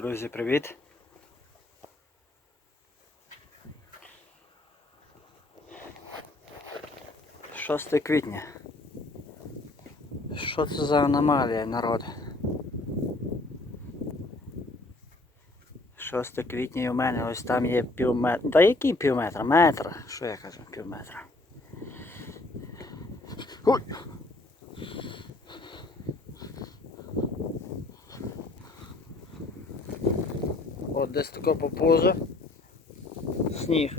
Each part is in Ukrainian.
Друзі, привіт! Шосте квітня. Що це за аномалія, народ? 6 квітня і у мене ось там є пів метра. Та який пів метра? Метра. Що я кажу? Пів метра. Ой! От десь тако попоза. Сніг.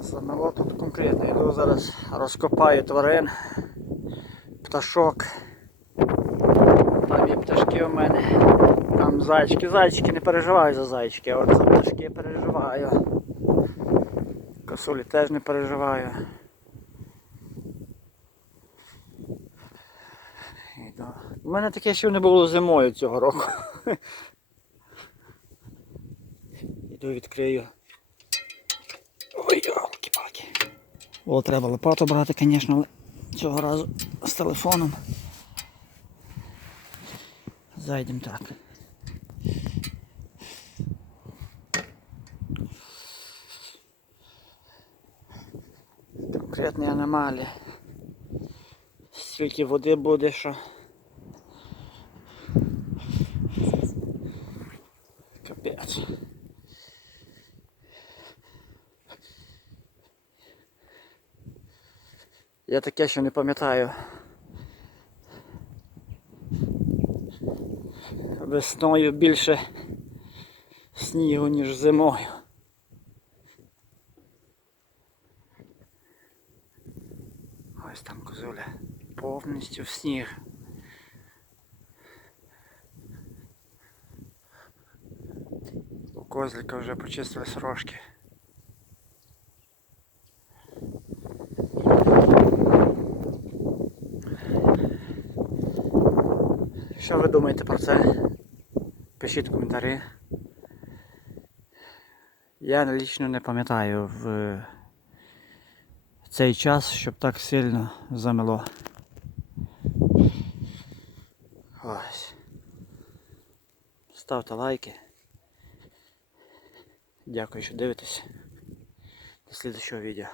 Замело тут конкретно. Йду зараз розкопаю тварин, пташок. Там є пташки у мене. Там зайчики. Зайчики не переживаю за зайчики, а от за пташки переживаю. Косулі теж не переживаю. Йду. У мене таке ще не було зимою цього року. Іду відкрию. Ой, палки О, треба лопату брати, звісно, але цього разу з телефоном. Зайдемо так. Конкретні аномалії. Стільки води буде, що. Я таке ще не пам'ятаю. Весною більше снігу, ніж зимою. Ось там козуля. Повністю в сніг. У козлика вже почистились рожки. Що ви думаєте про це? Пишіть коментарі. Я лічно не пам'ятаю в цей час, щоб так сильно замело. Ось. Ставте лайки. Дякую, що дивитесь. До слідчого відео.